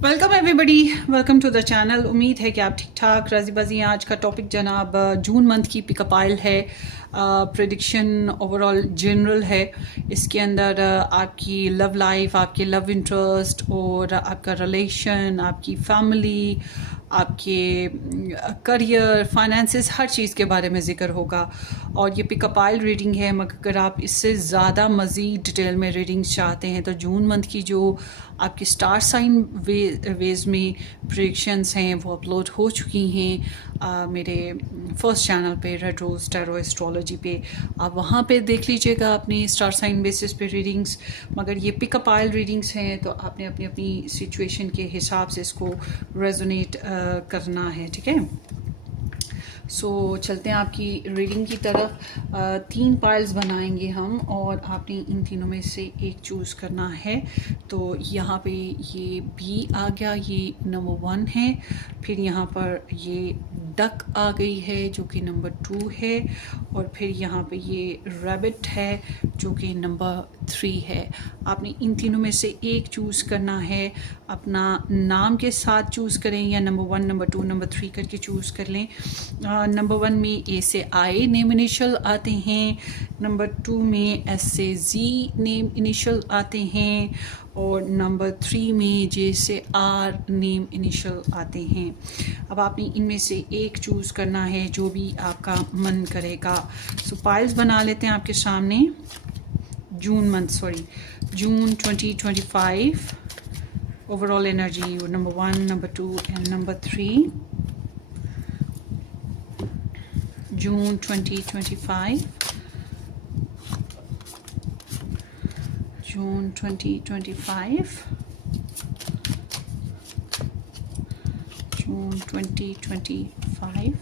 Welcome everybody, welcome to the channel. उम्मीद है कि आप ठीक ठाक राजी बाजी हैं। आज का टॉपिक जनाब जून मंथ की पिकअप आइल है। प्रेडिक्शन ओवरऑल जनरल है। इसके अंदर आपकी लव लाइफ, आपके लव इंटरेस्ट और आपका रिलेशन, आपकी फैमिली, आपके करियर, फाइनेंसेस, हर चीज़ के बारे में ज़िक्र होगा। और ये पिकअप आइल रीडिंग है, मगर अगर आप इससे ज़्यादा मज़ीद डिटेल में रीडिंग्स चाहते हैं तो जून मंथ की जो आपकी स्टार साइन वेज में प्रेडिक्शंस हैं वो अपलोड हो चुकी हैं मेरे फर्स्ट चैनल पे रेड रोज टैरो एस्ट्रोलॉजी पे। आप वहाँ पे देख लीजिएगा अपनी स्टार साइन बेसिस पे रीडिंग्स। मगर ये पिकअप आइल रीडिंग्स हैं तो आपने अपनी अपनी सिचुएशन के हिसाब से इसको रेजोनेट करना है, ठीक है। सो चलते हैं आपकी रीडिंग की तरफ। 3 पाइल्स बनाएंगे हम और आपने इन तीनों में से एक चूज़ करना है। तो यहाँ पे ये बी आ गया, ये नंबर 1 है। फिर यहाँ पर ये डक आ गई है जो कि नंबर 2 है। और फिर यहाँ पे ये रैबिट है जो कि नंबर 3 है। आपने इन तीनों में से एक चूज़ करना है। अपना नाम के साथ चूज़ करें या नंबर 1, नंबर 2, नंबर 3 करके चूज़ कर लें। नंबर 1 में ए से आई नेम इनिशियल आते हैं। नंबर 2 में एस से जी नेम इनिशियल आते हैं। और नंबर 3 में जे से आर नेम इनिशियल आते हैं। अब आपने इनमें से एक चूज़ करना है जो भी आपका मन करेगा। सो पाइल्स बना लेते हैं आपके सामने। जून 2025 overall energy, number 1, number 2 and number 3. June 2025. June 2025. June 2025.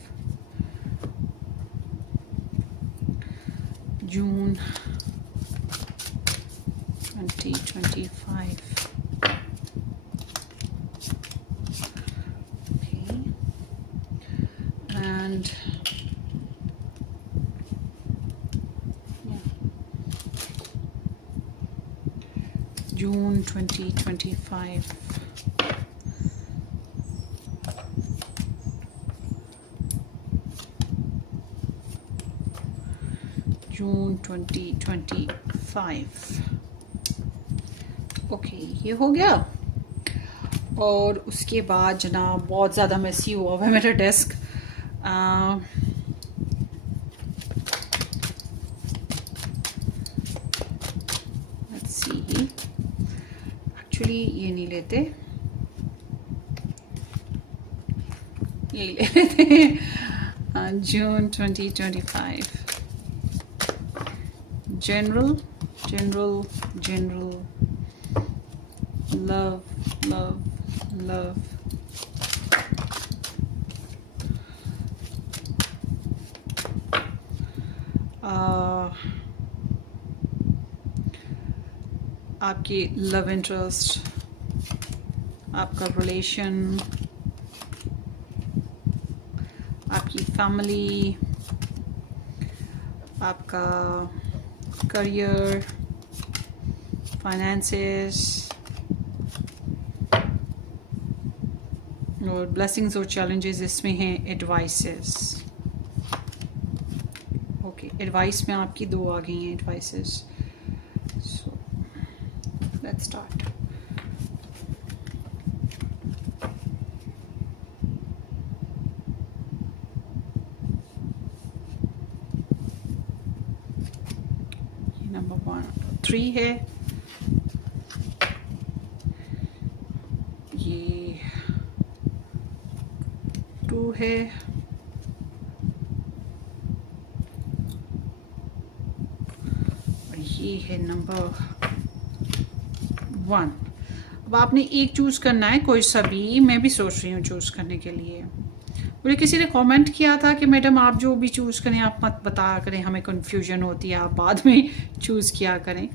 June 2025. Okay. And June 2025. June 2025. Okay, ये हो गया। और उसके बाद जनाब बहुत ज़्यादा मैसी हुआ है मेरा डेस्क। लेट्स सी, एक्चुअली ये नहीं लेते, यही ले लेते हैं। जून 2025 general general general love, love, love. आपकी लव इंटरेस्ट, आपका रिलेशन, आपकी फैमिली, आपका करियर, फाइनेंसेस और ब्लेसिंग्स और चैलेंजेस इसमें हैं। एडवाइसेस, ओके, एडवाइस में आपकी 2 आ गई हैं एडवाइसेस। So let's start. ये नंबर 3 है, ये 2 है, और ये है नंबर 1। अब आपने एक चूज़ करना है, कोई सा भी। मैं भी सोच रही हूँ चूज़ करने के लिए। मुझे किसी ने कमेंट किया था कि मैडम आप जो भी चूज़ करें आप मत बताया करें, हमें कन्फ्यूजन होती है, आप बाद में चूज़ किया करें।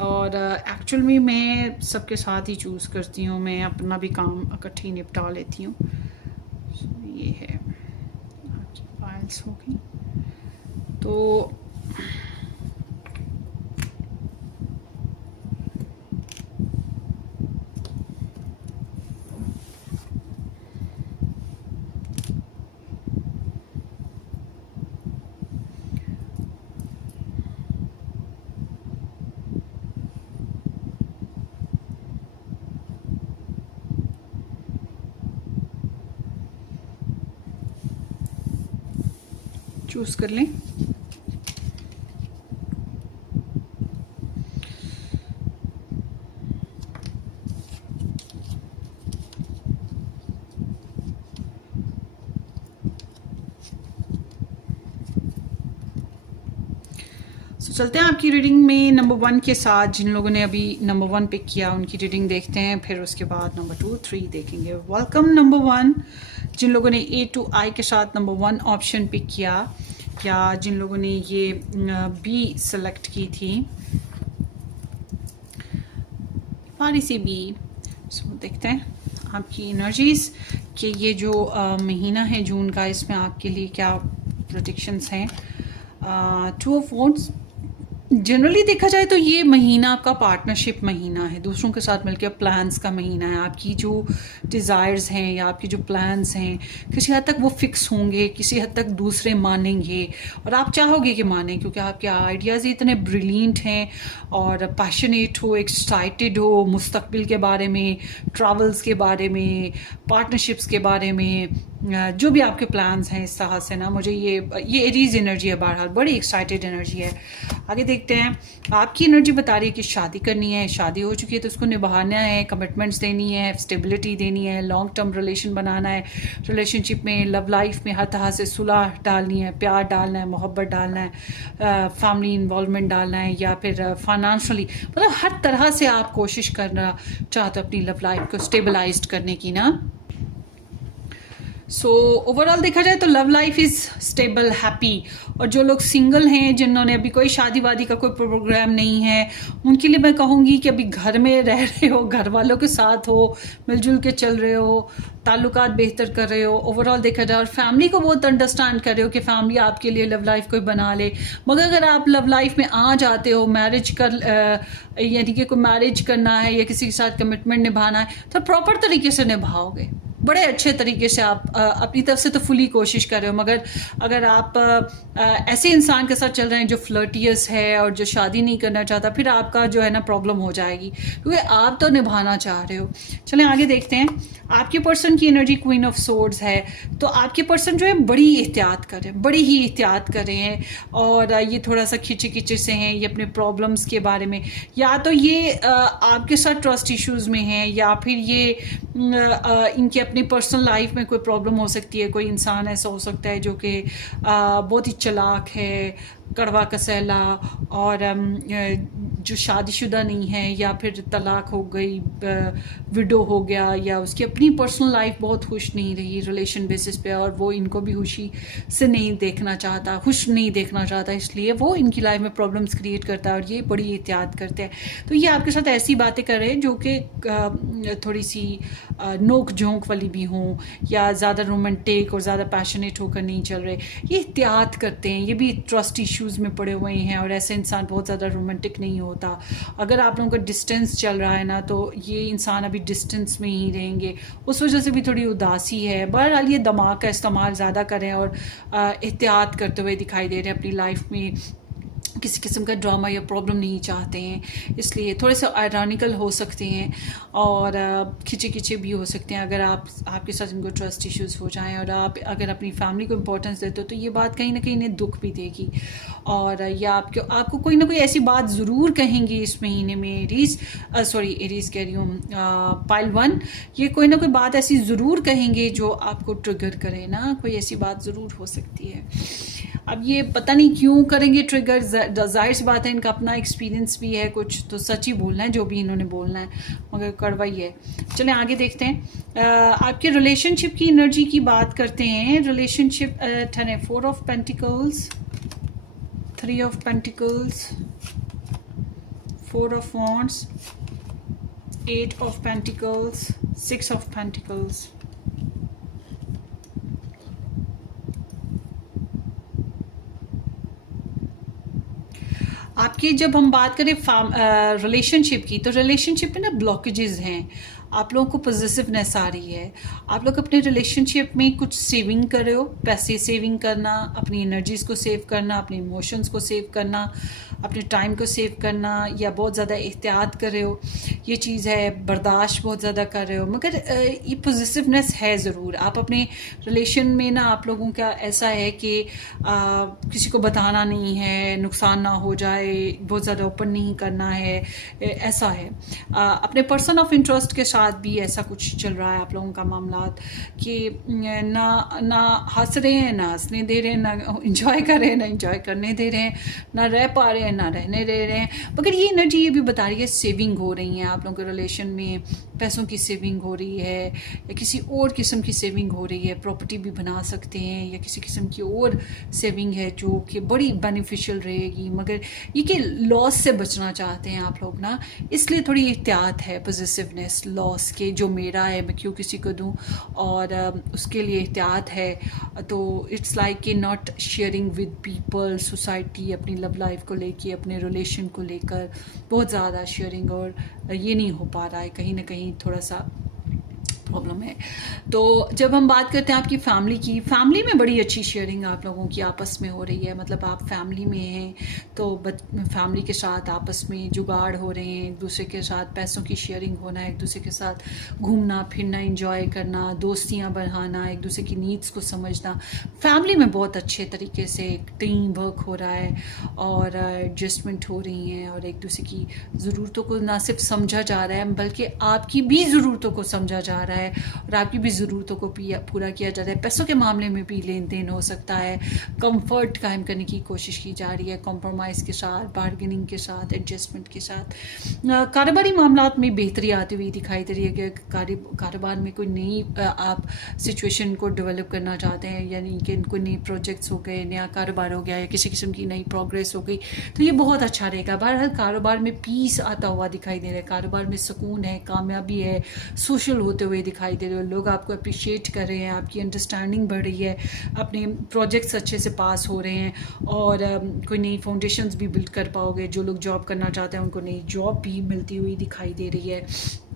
और एक्चुअल में मैं सबके साथ ही चूज़ करती हूँ, मैं अपना भी काम इकट्ठी निपटा लेती हूँ। ये है आपकी फाइल्स होगी। तो चूज़ कर लें। चलते हैं आपकी रीडिंग में नंबर 1 के साथ। जिन लोगों ने अभी नंबर 1 पिक किया उनकी रीडिंग देखते हैं, फिर उसके बाद नंबर 2, 3 देखेंगे। Welcome number 1। जिन लोगों ने A to I के साथ नंबर 1 ऑप्शन पिक किया, या जिन लोगों ने ये B सेलेक्ट की थी, पारी सी B। देखते हैं आपकी एनर्जीज कि ये जो महीना है जून का, इसमें आपके लिए क्या प्रेडिक्शंस हैं। 2 ऑफ वॉन्ड्स। जनरली देखा जाए तो ये महीना आपका पार्टनरशिप महीना है, दूसरों के साथ मिलकर प्लान्स का महीना है। आपकी जो डिज़ायर्स हैं या आपकी जो प्लान्स हैं किसी हद तक वो फिक्स होंगे, किसी हद तक दूसरे मानेंगे और आप चाहोगे कि माने, क्योंकि आपके आइडियाज़ इतने ब्रिलियंट हैं और पैशनेट हो, एक्साइटेड हो मुस्तकबिल के बारे में, ट्रैवल्स के बारे में, पार्टनरशिप्स के बारे में, जो भी आपके प्लान्स हैं। इस तरह से ना मुझे ये एरीज एनर्जी है, बहरहाल बड़ी एक्साइटेड एनर्जी है। आगे देखते हैं। आपकी एनर्जी बता रही है कि शादी करनी है, शादी हो चुकी है तो उसको निभाना है, कमिटमेंट्स देनी है, स्टेबिलिटी देनी है, लॉन्ग टर्म रिलेशन बनाना है, रिलेशनशिप में, लव लाइफ में हर तरह से सुलह डालनी है, प्यार डालना है, मोहब्बत डालना है, फैमिली इन्वॉल्वमेंट डालना है, या फिर फाइनेंशियली, मतलब हर तरह से आप कोशिश करना चाहते हो अपनी लव लाइफ को स्टेबलाइज करने की ना। सो ओवरऑल देखा जाए तो love life is stable, happy. और जो लोग सिंगल हैं, जिन्होंने अभी कोई शादी वादी का कोई प्रोग्राम नहीं है, उनके लिए मैं कहूँगी कि अभी घर में रह रहे हो, घर वालों के साथ हो, मिलजुल के चल रहे हो, ताल्लुकात बेहतर कर रहे हो, ओवरऑल देखा जाए, और फैमिली को बहुत अंडरस्टैंड कर रहे हो कि फैमिली आपके लिए लव लाइफ कोई बना ले। मगर अगर आप लव लाइफ में आ जाते हो, मैरिज कर यानी कि कोई मैरिज करना है या किसी के साथ कमिटमेंट निभाना है, तो प्रॉपर तरीके से निभाओगे, बड़े अच्छे तरीके से आप अपनी तरफ से तो फुली कोशिश कर रहे हो। मगर अगर आप ऐसे इंसान के साथ चल रहे हैं जो फ्लर्टियस है और जो शादी नहीं करना चाहता, फिर आपका जो है ना प्रॉब्लम हो जाएगी, क्योंकि आप तो निभाना चाह रहे हो। चलें आगे देखते हैं। आपके पर्सन की एनर्जी क्वीन ऑफ सोर्ड्स है, तो आपके पर्सन जो है बड़ी एहतियात कर रहे हैं, बड़ी ही एहतियात कर रहे हैं, और ये थोड़ा सा खिंचे खिंचे से हैं, ये अपने प्रॉब्लम्स के बारे में, या तो ये आपके साथ ट्रस्ट इश्यूज में हैं, या फिर ये इनके अपनी पर्सनल लाइफ में कोई प्रॉब्लम हो सकती है। कोई इंसान ऐसा हो सकता है जो कि बहुत ही चालाक है, कड़वा कसैला, और जो शादीशुदा नहीं है, या फिर तलाक हो गई, विडो हो गया, या उसकी अपनी पर्सनल लाइफ बहुत खुश नहीं रही रिलेशन बेसिस पे, और वो इनको भी खुशी से नहीं देखना चाहता, खुश नहीं देखना चाहता, इसलिए वो इनकी लाइफ में प्रॉब्लम्स क्रिएट करता है और ये बड़ी एहतियात करते हैं। तो ये आपके साथ ऐसी बातें कर रहे हैं जो कि थोड़ी सी नोक झोंक वाली भी हों, या ज़्यादा रोमांटिक और ज़्यादा पैशनेट होकर नहीं चल रहे। ये एहतियात करते हैं, ये भी ट्रस्ट इश्यूज में पड़े हुए हैं, और ऐसे इंसान बहुत ज़्यादा रोमांटिक नहीं होता। अगर आप लोगों का डिस्टेंस चल रहा है ना, तो ये इंसान अभी डिस्टेंस में ही रहेंगे, उस वजह से भी थोड़ी उदासी है। बहरहाल ये दिमाग का इस्तेमाल ज़्यादा करें और एहतियात करते हुए दिखाई दे रहे हैं, अपनी लाइफ में किसी किस्म का ड्रामा या प्रॉब्लम नहीं चाहते हैं, इसलिए थोड़े से आयरॉनिकल हो सकते हैं और खिंचे खिंचे भी हो सकते हैं। अगर आपके साथ इनको ट्रस्ट इश्यूज हो जाएं और आप अगर अपनी फैमिली को इम्पोर्टेंस देते हो, तो ये बात कहीं ना कहीं इन्हें दुख भी देगी, और या आपको कोई ना कोई ऐसी बात ज़रूर कहेंगे इस महीने में। एरीज कह रही हूँ, पाइल 1, ये कोई ना कोई बात ऐसी ज़रूर कहेंगे जो आपको ट्रिगर करे ना, कोई ऐसी बात ज़रूर हो सकती है। अब ये पता नहीं क्यों करेंगे ट्रिगर, जाहिर सी बात है इनका अपना एक्सपीरियंस भी है कुछ, तो सच ही बोलना है जो भी इन्होंने बोलना है, मगर कड़वा ही है। चलें आगे देखते हैं। आपके रिलेशनशिप की एनर्जी की बात करते हैं। Relationship 4 of pentacles, 3 of pentacles, 4 of wands, 8 of pentacles, 6 of pentacles. आपकी जब हम बात करें रिलेशनशिप की, तो रिलेशनशिप में ना ब्लॉकेजेस हैं, आप लोगों को पॉजिटिवनेस आ रही है। आप लोग अपने रिलेशनशिप में कुछ सेविंग कर रहे हो, पैसे सेविंग करना, अपनी एनर्जीज को सेव करना, अपने इमोशंस को सेव करना, अपने टाइम को सेव करना, या बहुत ज़्यादा एहतियात कर रहे हो, ये चीज़ है। बर्दाश्त बहुत ज़्यादा कर रहे हो, मगर ये पॉजिटिवनेस है ज़रूर। आप अपने रिलेशन में ना, आप लोगों का ऐसा है कि किसी को बताना नहीं है, नुकसान ना हो जाए, बहुत ज़्यादा ओपन नहीं करना है, ऐसा है। अपने पर्सन ऑफ इंटरेस्ट के साथ भी ऐसा कुछ चल रहा है आप लोगों का मामला, कि ना हंस रहे हैं, ना हंसने दे रहे हैं, ना इंजॉय कर रहे हैं, ना इंजॉय करने दे रहे हैं, ना रह पा रहे हैं, ना रहने दे रहे हैं। मगर ये एनर्जी ये भी बता रही है सेविंग हो रही है आप लोगों के रिलेशन में, पैसों की सेविंग हो रही है, या किसी और किस्म की सेविंग हो रही है। प्रॉपर्टी भी बना सकते हैं, या किसी किस्म की और सेविंग है जो कि बड़ी बेनिफिशियल रहेगी। मगर ये कि लॉस से बचना चाहते हैं आप लोग ना, इसलिए थोड़ी एहतियात है, पॉजिटिवनेस, लॉस के जो मेरा है मैं क्यों किसी को दूं, और उसके लिए एहतियात है। तो इट्स लाइक कि not sharing with people, society, अपनी लव लाइफ को लेके, अपने रिलेशन को लेकर बहुत ज़्यादा शेयरिंग, और ये नहीं हो पा रहा है, कहीं ना कहीं थोड़ा सा प्रॉब्लम है। तो जब हम बात करते हैं आपकी फैमिली की, फैमिली में बड़ी अच्छी शेयरिंग आप लोगों की आपस में हो रही है। मतलब आप फैमिली में हैं तो फैमिली के साथ आपस में जुगाड़ हो रहे हैं, एक दूसरे के साथ पैसों की शेयरिंग होना, एक दूसरे के साथ घूमना फिरना, इंजॉय करना, दोस्तियाँ बढ़ाना, एक दूसरे की नीड्स को समझना। फैमिली में बहुत अच्छे तरीके से टीम वर्क हो रहा है, और एडजस्टमेंट हो रही हैं, और एक दूसरे की ज़रूरतों को ना सिर्फ समझा जा रहा है बल्कि आपकी भी ज़रूरतों को समझा जा रहा है, और आपकी भी ज़रूरतों को पूरा किया जा रहा है। पैसों के मामले में भी लेन देन हो सकता है, कंफर्ट कायम करने की कोशिश की जा रही है, कॉम्प्रोमाइज़ के साथ, बार्गेनिंग के साथ, एडजस्टमेंट के साथ। कारोबारी मामलात में बेहतरी आती हुई दिखाई दे रही है कि कारोबार में कोई नई आप सिचुएशन को डेवलप करना चाहते हैं, यानी कि कोई नए प्रोजेक्ट्स हो गए, नया कारोबार हो गया, या किसी किस्म की नई प्रोग्रेस हो गई, तो ये बहुत अच्छा रहेगा। बहरहाल कारोबार में पीस आता हुआ दिखाई दे रहा है, कारोबार में सुकून है, कामयाबी है, सोशल होते हुए दिखाई दे रहे हो, लोग आपको अप्रिशिएट कर रहे हैं, आपकी अंडरस्टैंडिंग बढ़ रही है, अपने प्रोजेक्ट्स अच्छे से पास हो रहे हैं, और कोई नई फाउंडेशंस भी बिल्ड कर पाओगे। जो लोग जॉब करना चाहते हैं उनको नई जॉब भी मिलती हुई दिखाई दे रही है।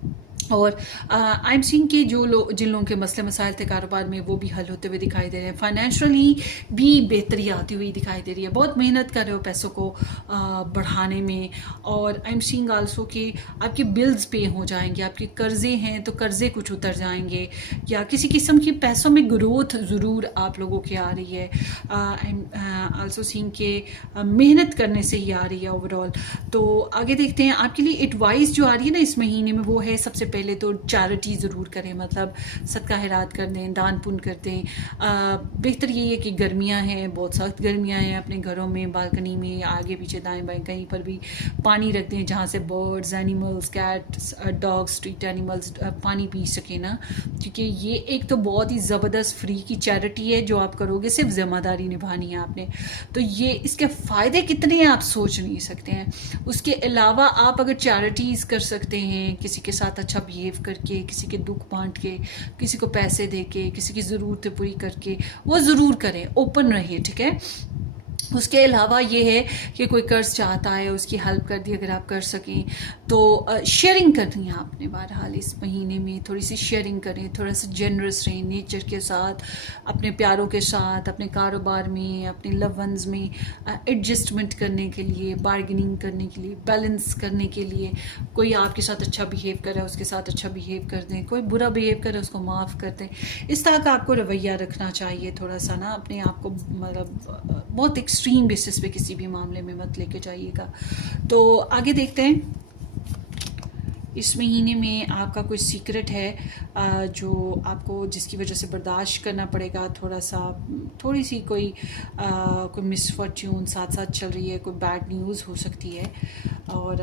और आई एम सीइंग कि जिन लोगों के मसले मसाइल थे कारोबार में, वो भी हल होते हुए दिखाई दे रहे हैं। फाइनेंशियली भी बेहतरी आती हुई दिखाई दे रही है, बहुत मेहनत कर रहे हो पैसों को बढ़ाने में। और आई एम सीइंग आल्सो कि आपके बिल्स पे हो जाएंगे, आपके कर्जे हैं तो कर्जे कुछ उतर जाएंगे, या किसी किस्म की पैसों में ग्रोथ ज़रूर आप लोगों की आ रही है। आई एम आल्सो सीइंग कि मेहनत करने से ही आ रही है ओवरऑल। तो आगे देखते हैं आपके लिए एडवाइस जो आ रही है ना इस महीने में, वो है सबसे पहले तो चैरिटी ज़रूर करें, मतलब सदका खैरात कर दें, दान पुण्य कर दें। बेहतर ये है कि गर्मियाँ हैं, बहुत सख्त गर्मियाँ हैं, अपने घरों में, बालकनी में, आगे पीछे दाएं बाएं कहीं पर भी पानी रख दें जहाँ से birds, animals, cats, dogs, street animals पानी पी सकें ना, क्योंकि ये एक तो बहुत ही ज़बरदस्त फ्री की चैरिटी है जो आप करोगे, सिर्फ ज़िम्मेदारी निभानी है आपने। तो ये इसके फ़ायदे कितने हैं आप सोच नहीं सकते हैं। उसके अलावा आप अगर चैरिटीज़ कर सकते हैं, किसी के साथ अच्छा बिहेव करके, किसी के दुख बांट के, किसी को पैसे दे के, किसी की ज़रूरतें पूरी करके, वो ज़रूर करें, ओपन रहिए, ठीक है। उसके अलावा ये है कि कोई कर्ज चाहता है, उसकी हेल्प कर दी अगर आप कर सकें तो। शेयरिंग करनी है आपने, बहरहाल इस महीने में थोड़ी सी शेयरिंग करें, थोड़ा सा जेनरस रहें नेचर के साथ, अपने प्यारों के साथ, अपने कारोबार में, अपने लव वंस में एडजस्टमेंट करने के लिए, बार्गेनिंग करने के लिए, बैलेंस करने के लिए। कोई आपके साथ अच्छा बिहेव कर रहा है उसके साथ अच्छा बिहेव कर दें, कोई बुरा बिहेव कर रहा है उसको माफ़ कर दें। इस तरह का आपको रवैया रखना चाहिए थोड़ा सा ना, अपने आप को मतलब बहुत एक्सट्रीम बेसिस पे किसी भी मामले में मत लेके जाइएगा। तो आगे देखते हैं इस महीने में आपका कोई सीक्रेट है जो आपको, जिसकी वजह से बर्दाश्त करना पड़ेगा थोड़ा सा, थोड़ी सी कोई मिसफॉर्च्यून साथ साथ चल रही है, कोई बैड न्यूज़ हो सकती है। और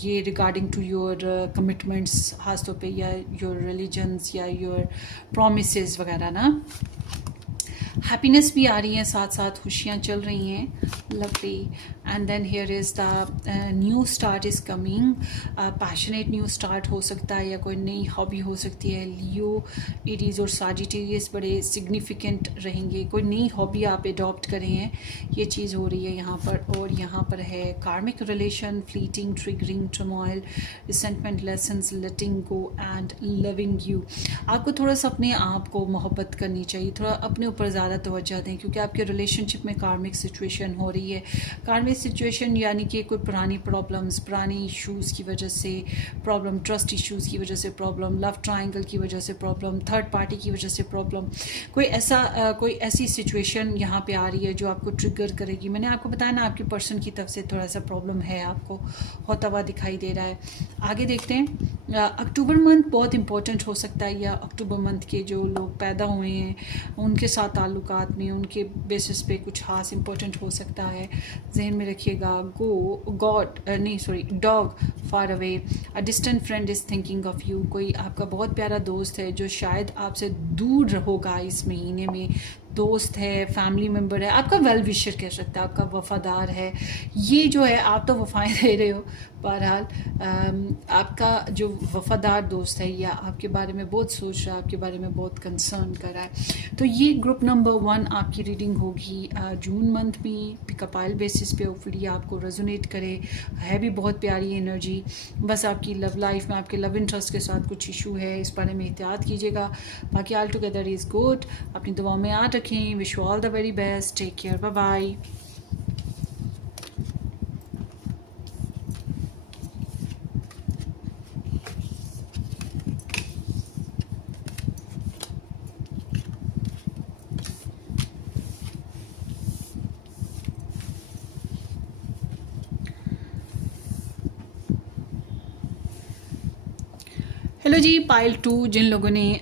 ये रिगार्डिंग टू योर कमिटमेंट्स खास तौर पे, या योर रिलीजन्स, या योर प्रॉमिसेस वगैरह ना। हैप्पीनेस भी आ रही है साथ साथ, खुशियाँ चल रही हैं, lovely. And then here is the new start is coming. Passionate new start हो सकता है या कोई नई हॉबी हो सकती है। लियो, एरीज और साजिटेरियस बड़े सिग्निफिकेंट रहेंगे। कोई नई हॉबी आप अडॉप्ट करें हैं, ये चीज़ हो रही है यहाँ पर। और यहाँ पर है कार्मिक relation, fleeting, triggering, turmoil, resentment, lessons, letting go and loving you. आपको थोड़ा सा अपने आप को मोहब्बत करनी चाहिए, थोड़ा अपने ऊपर ज़्यादा तवज्जो दें, क्योंकि आपके रिलेशनशिप में कार्मिक सिचुएशन हो रही है। कार्मिक सिचुएशन यानी कि कोई पुरानी प्रॉब्लम्स, पुरानी इश्यूज़ की वजह से प्रॉब्लम, ट्रस्ट इश्यूज़ की वजह से प्रॉब्लम, लव ट्रायंगल की वजह से प्रॉब्लम, थर्ड पार्टी की वजह से प्रॉब्लम, कोई ऐसी सिचुएशन यहाँ पे आ रही है जो आपको ट्रिगर करेगी। मैंने आपको बताया ना, आपकी पर्सन की तरफ से थोड़ा सा प्रॉब्लम है, आपको होता हुआ दिखाई दे रहा है। आगे देखते हैं। अक्टूबर मंथ बहुत इंपॉर्टेंट हो सकता है, या अक्टूबर मंथ के जो लोग पैदा हुए हैं उनके साथ ताल्लुकात में, उनके बेसिस पे कुछ खास इंपॉर्टेंट हो सकता है। जहन में रखिएगा। Dog far away, a distant friend is thinking of you. कोई आपका बहुत प्यारा दोस्त है जो शायद आपसे दूर होगा इस महीने में। दोस्त है, फैमिली मेम्बर है, आपका वेल विशर कह सकता है, आपका वफ़ादार है। ये जो है, आप तो वफ़ाएँ दे रहे हो, बहरहाल आपका जो वफ़ादार दोस्त है या आपके बारे में बहुत सोच रहा है, आपके बारे में बहुत कंसर्न कर रहा है। तो ये ग्रुप नंबर 1 आपकी रीडिंग होगी जून मंथ में, पिकअपाइल बेसिस पे। होपफुली आपको रेजोनेट करे, है भी बहुत प्यारी एनर्जी। बस आपकी लव लाइफ में, आपके लव इंटरेस्ट के साथ कुछ इशू है, इस बारे में एहतियात कीजिएगा। बाकी ऑल टुगेदर इज़ गुड। अपनी दुआ में याद रखें। Wish you all the very best. Take care, bye bye. Hello जी, पाइल 2 जिन लोगों ने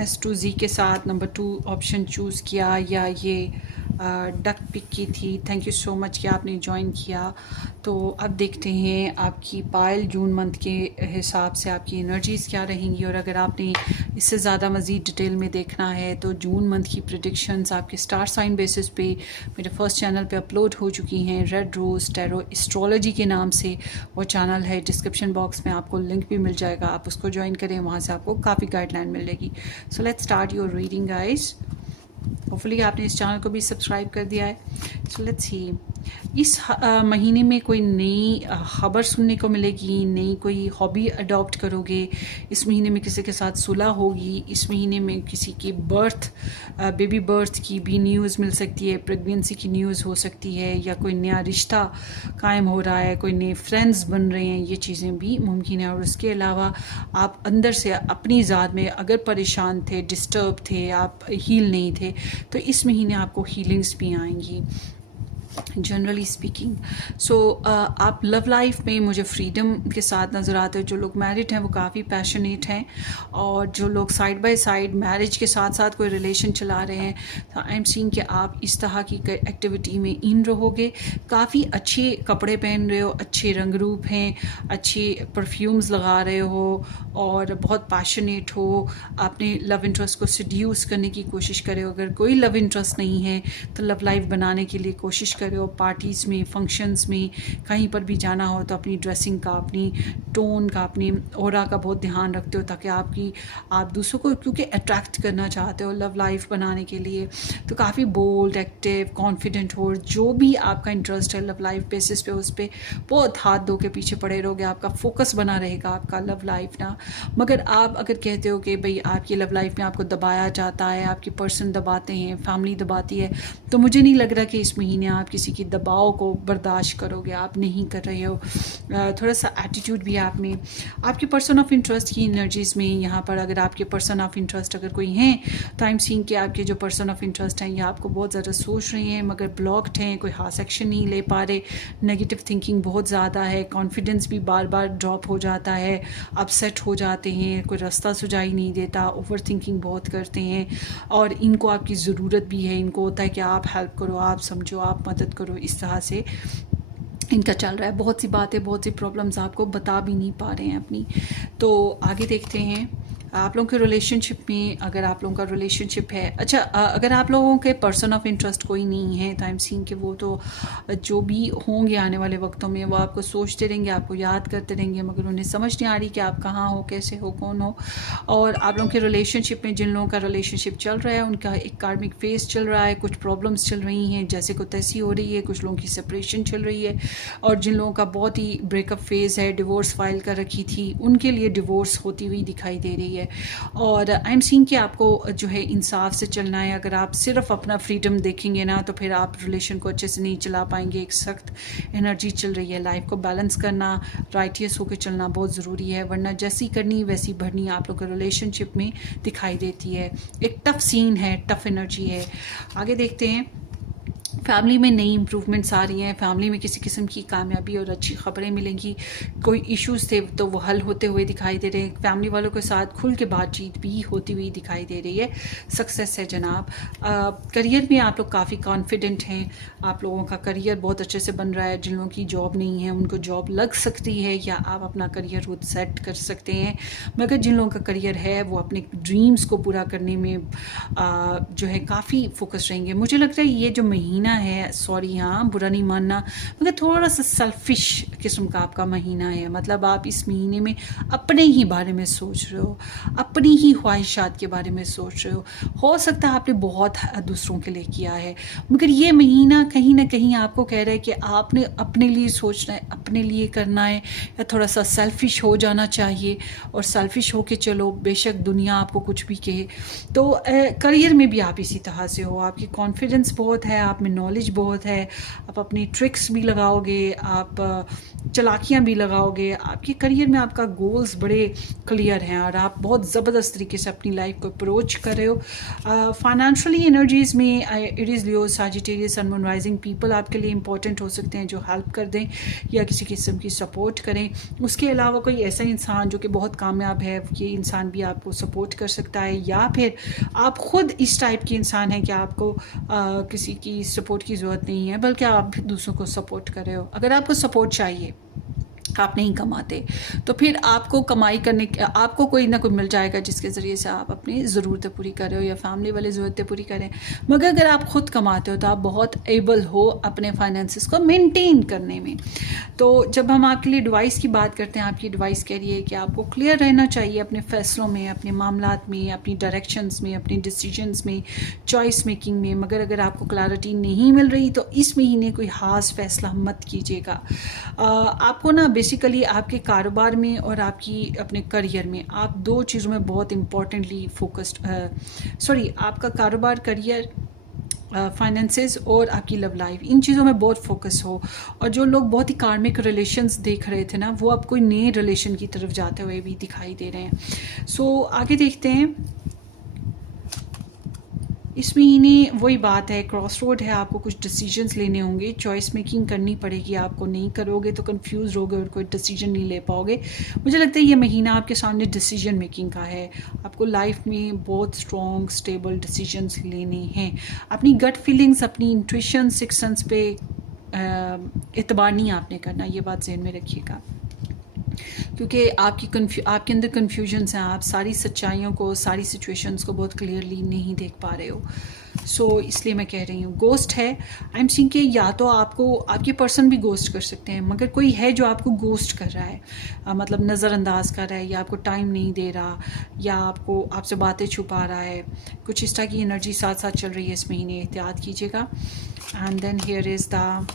S2Z के साथ नंबर 2 ऑप्शन चूज़ किया या ये डक पिक की थी, थैंक यू सो मच कि आपने ज्वाइन किया। तो अब देखते हैं आपकी पाइल जून मंथ के हिसाब से आपकी एनर्जीज़ क्या रहेंगी। और अगर आपने इससे ज़्यादा मज़ीद डिटेल में देखना है तो जून मंथ की प्रेडिक्शंस आपके स्टार साइन बेसिस पे मेरे फर्स्ट चैनल पे अपलोड हो चुकी हैं। रेड रोज़ टैरो एस्ट्रोलॉजी के नाम से वो चैनल है। डिस्क्रिप्शन बॉक्स में आपको लिंक भी मिल जाएगा, आप उसको ज्वाइन करें, वहाँ से आपको काफ़ी गाइडलाइन मिलेगी। So let's start your reading guys. Hopefully आपने इस चैनल को भी सब्सक्राइब कर दिया है। सो लेट्स सी, इस महीने में कोई नई खबर सुनने को मिलेगी, नई कोई हॉबी अडॉप्ट करोगे। इस महीने में किसी के साथ सुलह होगी। इस महीने में किसी की बेबी बर्थ की भी न्यूज़ मिल सकती है, प्रेगनेंसी की न्यूज़ हो सकती है, या कोई नया रिश्ता कायम हो रहा है, कोई नए फ्रेंड्स बन रहे हैं, ये चीज़ें भी मुमकिन है। और उसके अलावा आप अंदर से अपनी ज़ात में अगर परेशान थे, डिस्टर्ब थे, आप हील नहीं थे, तो इस महीने आपको हीलिंग्स भी आएंगी जनरली स्पीकिंग। सो आप लव लाइफ में मुझे फ्रीडम के साथ नज़र आते हो। जो लोग मैरिड हैं वो काफ़ी पैशनेट हैं, और जो लोग साइड बाय साइड मैरिज के साथ साथ कोई रिलेशन चला रहे हैं, तो आई एम सीइंग कि आप इस तरह की एक्टिविटी में इन रहोगे। काफ़ी अच्छे कपड़े पहन रहे हो, अच्छे रंग रूप हैं, अच्छे परफ्यूम्स लगा रहे हो, और बहुत पैशनेट हो। आपने लव इंटरेस्ट को सड्यूस करने की कोशिश करे हो। अगर कोई लव इंटरेस्ट नहीं है तो लव लाइफ बनाने के लिए कोशिश करें हो। पार्टीज़ में, फंक्शंस में, कहीं पर भी जाना हो तो अपनी ड्रेसिंग का, अपनी टोन का, अपनी ऑरा का बहुत ध्यान रखते हो, ताकि आप दूसरों को क्योंकि अट्रैक्ट करना चाहते हो लव लाइफ बनाने के लिए। तो काफ़ी बोल्ड, एक्टिव, कॉन्फिडेंट हो। जो भी आपका इंटरेस्ट है लव लाइफ बेसिस पे, उस पर बहुत हाथ धो के पीछे पड़े रहोगे। आपका फोकस बना रहेगा आपका लव लाइफ ना। मगर आप अगर कहते हो कि भाई आपकी लव लाइफ में आपको दबाया जाता है, आपके पर्सन दबाते हैं, फैमिली दबाती है, तो मुझे नहीं लग रहा कि इस महीने आप किसी की दबाव को बर्दाश्त करोगे। आप नहीं कर रहे हो। थोड़ा सा एटीट्यूड भी आप में। आपके पर्सन ऑफ इंटरेस्ट की एनर्जीज़ में यहाँ पर अगर आपके पर्सन ऑफ इंटरेस्ट अगर कोई हैं, तो आई एम सीइंग कि आपके जो पर्सन ऑफ इंटरेस्ट हैं ये आपको बहुत ज़्यादा सोच रहे हैं, मगर ब्लॉक्ड हैं, कोई खास एक्शन नहीं ले पा रहे। नेगेटिव थिंकिंग बहुत ज़्यादा है, कॉन्फिडेंस भी बार बार ड्रॉप हो जाता है, अपसेट हो जाते हैं, कोई रास्ता सुझाई नहीं देता, ओवर थिंकिंग बहुत करते हैं, और इनको आपकी ज़रूरत भी है। इनको होता है कि आप हेल्प करो, आप समझो, आप मदद करो। इस तरह से इनका चल रहा है। बहुत सी बातें, बहुत सी प्रॉब्लम्स आपको बता भी नहीं पा रहे हैं अपनी। तो आगे देखते हैं। आप लोगों के रिलेशनशिप में, अगर आप लोगों का रिलेशनशिप है, अच्छा अगर आप लोगों के पर्सन ऑफ इंटरेस्ट कोई नहीं है तो आई एम सीइंग कि वो तो जो भी होंगे आने वाले वक्तों में वो आपको सोचते रहेंगे, आपको याद करते रहेंगे, मगर उन्हें समझ नहीं आ रही कि आप कहाँ हो, कैसे हो, कौन हो। और आप लोगों के रिलेशनशिप में जिन लोगों का रिलेशनशिप चल रहा है उनका एक कार्मिक फेज चल रहा है, कुछ प्रॉब्लम्स चल रही हैं, जैसे को तैसी हो रही है, कुछ लोगों की सेपरेशन चल रही है, और जिन लोगों का बहुत ही ब्रेकअप फेज़ है, डिवोर्स फाइल कर रखी थी, उनके लिए डिवोर्स होती हुई दिखाई दे रही है। और आई एम सीइंग कि आपको जो है इंसाफ से चलना है। अगर आप सिर्फ अपना फ्रीडम देखेंगे ना तो फिर आप रिलेशन को अच्छे से नहीं चला पाएंगे। एक सख्त एनर्जी चल रही है, लाइफ को बैलेंस करना, राइटियस होकर चलना बहुत ज़रूरी है, वरना जैसी करनी वैसी भरनी आप लोग के रिलेशनशिप में दिखाई देती है। एक टफ सीन है, टफ एनर्जी है। आगे देखते हैं। फैमिली में नई इम्प्रूवमेंट्स आ रही हैं, फैमिली में किसी किस्म की कामयाबी और अच्छी खबरें मिलेंगी। कोई इश्यूज थे तो वो हल होते हुए दिखाई दे रहे हैं। फैमिली वालों के साथ खुल के बातचीत भी होती हुई दिखाई दे रही है। सक्सेस है जनाब। करियर में आप लोग काफ़ी कॉन्फिडेंट हैं, आप लोगों का करियर बहुत अच्छे से बन रहा है। जिन लोगों की जॉब नहीं है उनको जॉब लग सकती है, या आप अपना करियर खुद सेट कर सकते हैं। मगर जिन लोगों का करियर है वो अपने ड्रीम्स को पूरा करने में जो है काफ़ी फोकस रहेंगे। मुझे लगता है ये जो महीना है, सॉरी हाँ बुरा नहीं मानना, मगर थोड़ा सा सेल्फिश किस्म का आपका महीना है। मतलब आप इस महीने में अपने ही बारे में सोच रहे हो, अपनी ही ख्वाहिशात के बारे में सोच रहे हो सकता है आपने बहुत दूसरों के लिए किया है, मगर ये महीना कहीं ना कहीं आपको कह रहा है कि आपने अपने लिए सोचना है, अपने लिए करना है, या थोड़ा सा सेल्फिश हो जाना चाहिए। और सेल्फिश हो के चलो, बेशक दुनिया आपको कुछ भी कहे। तो करियर में भी आप इसी तरह से हो, आपकी कॉन्फिडेंस बहुत है, आप में नॉलेज बहुत है, आप अपनी ट्रिक्स भी लगाओगे, आप चालाकियाँ भी लगाओगे। आपके करियर में आपका गोल्स बड़े क्लियर हैं और आप बहुत ज़बरदस्त तरीके से अपनी लाइफ को अप्रोच कर रहे हो। फाइनेंशियली एनर्जीज़ में एरीज, लियो, सैजिटेरियस, सन, मून, राइजिंग पीपल आपके लिए इंपॉर्टेंट हो सकते हैं जो हेल्प कर दें या किसी किस्म की सपोर्ट करें। उसके अलावा कोई ऐसा इंसान जो कि बहुत कामयाब है, ये इंसान भी आपको सपोर्ट कर सकता है, या फिर आप ख़ुद इस टाइप के इंसान हैं कि आपको किसी की सपोर्ट की ज़रूरत नहीं है, बल्कि आप भी दूसरों को सपोर्ट कर रहे हो। अगर आपको सपोर्ट चाहिए, आप नहीं कमाते, तो फिर आपको कमाई करने, आपको कोई ना कोई मिल जाएगा जिसके ज़रिए से आप अपनी ज़रूरतें पूरी कर रहे हो या फैमिली वाली ज़रूरतें पूरी करें। मगर अगर आप ख़ुद कमाते हो तो आप बहुत एबल हो अपने फाइनेंसिस को मेंटेन करने में। तो जब हम आपके लिए एडवाइस की बात करते हैं, आपकी एडवाइस कह रही है कि आपको क्लियर रहना चाहिए अपने फ़ैसलों में, अपने मामलात में, अपनी डायरेक्शंस में, अपनी डिसीजंस में, चॉइस मेकिंग में। मगर अगर आपको क्लैरिटी नहीं मिल रही तो इस महीने कोई ख़ास फ़ैसला मत कीजिएगा। आपको ना बेसिकली आपके कारोबार में और आपकी अपने करियर में, आप दो चीज़ों में बहुत इम्पॉर्टेंटली फोकस्ड, आपका कारोबार, करियर, फाइनेंसेस और आपकी लव लाइफ, इन चीज़ों में बहुत फोकस हो। और जो लोग बहुत ही कार्मिक रिलेशंस देख रहे थे ना, वो अब कोई नए रिलेशन की तरफ जाते हुए भी दिखाई दे रहे हैं। आगे देखते हैं। इस महीने वही बात है, क्रॉस रोड है, आपको कुछ डिसीजंस लेने होंगे, चॉइस मेकिंग करनी पड़ेगी आपको। नहीं करोगे तो कंफ्यूज रहोगे और कोई डिसीजन नहीं ले पाओगे। मुझे लगता है ये महीना आपके सामने डिसीजन मेकिंग का है। आपको लाइफ में बहुत स्ट्रॉन्ग स्टेबल डिसीजंस लेने हैं। अपनी गट फीलिंग्स, अपनी इंट्यूशन, सिक्स सेंस पे एतबार नहीं आपने करना, ये बात ज़हन में रखिएगा, क्योंकि आपके अंदर कन्फ्यूजन्स हैं। आप सारी सच्चाइयों को, सारी सिचुएशंस को बहुत क्लियरली नहीं देख पा रहे हो। इसलिए मैं कह रही हूँ गोस्ट है। आई एम सीइंग कि या तो आपको आपके पर्सन भी गोस्ट कर सकते हैं, मगर कोई है जो आपको गोस्ट कर रहा है, मतलब नज़रअंदाज कर रहा है, या आपको टाइम नहीं दे रहा, या आपसे बातें छुपा रहा है। कुछ इस तरह की एनर्जी साथ साथ चल रही है इस महीने, एहतियात कीजिएगा। And then here is the